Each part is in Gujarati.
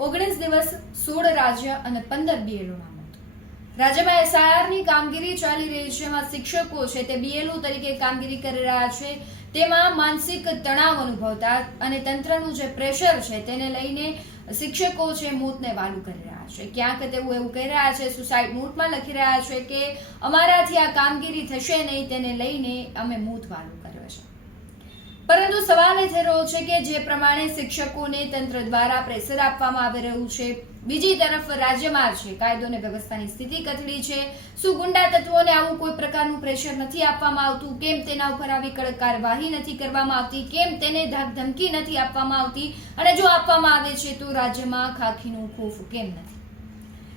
19 દિવસ 16 રાજ્ય અને 15 બીએલઓના મોત. રાજ્યમાં એસઆઈઆરની કામગીરી ચાલી રહી છે. એમાં શિક્ષકો છે તે બીએલઓ તરીકે કામગીરી કરી રહ્યા છે. તેમાં માનસિક તણાવ અનુભવતા અને તંત્રનું જે પ્રેશર છે તેને લઈને શિક્ષકો છે મોતને વાલું કરી રહ્યા છે. ક્યાંક તેઓ એવું કહી રહ્યા છે, સુસાઇડ નોટમાં લખી રહ્યા છે કે અમારાથી આ કામગીરી થશે નહીં, તેને લઈને અમે મોત વાલું કર્યો છે. પરંતુ સવાલ એ થઈ રહ્યો છે કે જે પ્રમાણે શિક્ષકોને તંત્ર દ્વારા પ્રેશર આપવામાં આવી રહ્યું છે, બીજી તરફ રાજ્યમાં છે કાયદો અને વ્યવસ્થાની સ્થિતિ કથળી છે. શું ગુંડા તત્વોને આવું કોઈ પ્રકારનું પ્રેશર નથી આપવામાં આવતું? કેમ તેના ઉપર આવી કડક કાર્યવાહી નથી કરવામાં આવતી? કેમ તેને ધમકી નથી આપવામાં આવતી? અને જો આપવામાં આવે છે તો રાજ્યમાં ખાખીનું ખોફ કેમ નથી?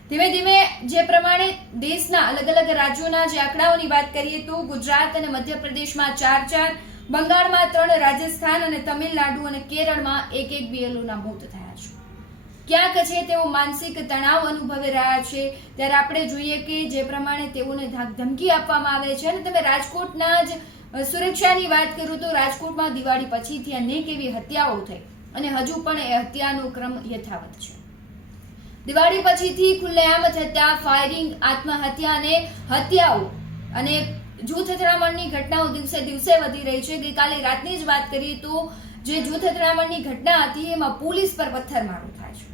ધીમે ધીમે જે પ્રમાણે દેશના અલગ અલગ રાજ્યોના જે આંકડાઓની વાત કરીએ તો ગુજરાત અને મધ્યપ્રદેશમાં 4, બંગાળમાં 3, રાજસ્થાન અને તમિલનાડુ અને કેરળમાં 1 બીએલઓના મોત થયા છે. ક્યાંક છે તેઓ માનસિક તણાવ અનુભવી રહ્યા છે. ત્યારે આપણે જોઈએ કે જે પ્રમાણે તેઓને ધમકી આપવામાં આવે છે. અને તમે રાજકોટના જ સુરક્ષાની વાત કરું તો રાજકોટમાં દિવાળી પછીથી અનેક એવી હત્યાઓ થઈ અને હજુ પણ એ હત્યાનો ક્રમ યથાવત છે. દિવાળી પછીથી ખુલ્લેઆમ થતા ફાયરિંગ, આત્મહત્યા અને હત્યાઓ અને જૂથ અથડામણની ઘટનાઓ દિવસે દિવસે વધી રહી છે. ગઈકાલે રાતની જ વાત કરીએ તો જે જૂથ અથડામણની ઘટના હતી એમાં પોલીસ પર પથ્થરમારો થાય છે.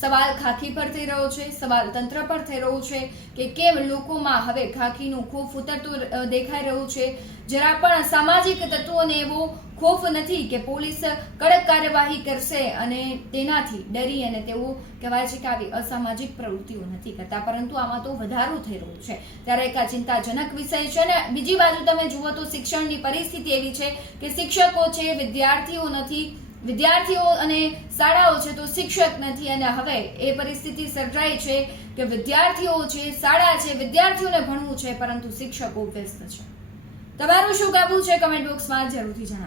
સવાલ ખાખી પર થઈ રહ્યો છે, સવાલ તંત્ર પર થઈ રહ્યો છે કે કેમ લોકોમાં હવે ખાખીનું ખોફ ઉતરતું દેખાઈ રહ્યું છે. જરા પણ સામાજિક તત્વોને એવો ખોફ નથી કે પોલીસ કડક કાર્યવાહી કરશે અને તેનાથી ડરી અને તેઓ કહેવાય છે કે આવી અસામાજિક પ્રવૃત્તિઓ નથી કરતા. પરંતુ આમાં તો વધારો થઈ રહ્યો છે. ત્યારે એક આ ચિંતાજનક વિષય છે. અને બીજી બાજુ તમે જુઓ તો શિક્ષણની પરિસ્થિતિ એવી છે કે શિક્ષકો છે, વિદ્યાર્થીઓ નથી, વિદ્યાર્થીઓ અને શાળાઓ છે તો શિક્ષક નથી. અને હવે એ પરિસ્થિતિ સર્જાઈ છે કે વિદ્યાર્થીઓ છે, શાળા છે, વિદ્યાર્થીઓને ભણવું છે પરંતુ શિક્ષકો વ્યસ્ત છે. તમારું શું કહેવું છે કમેન્ટ બોક્સમાં જરૂરથી જણાવો.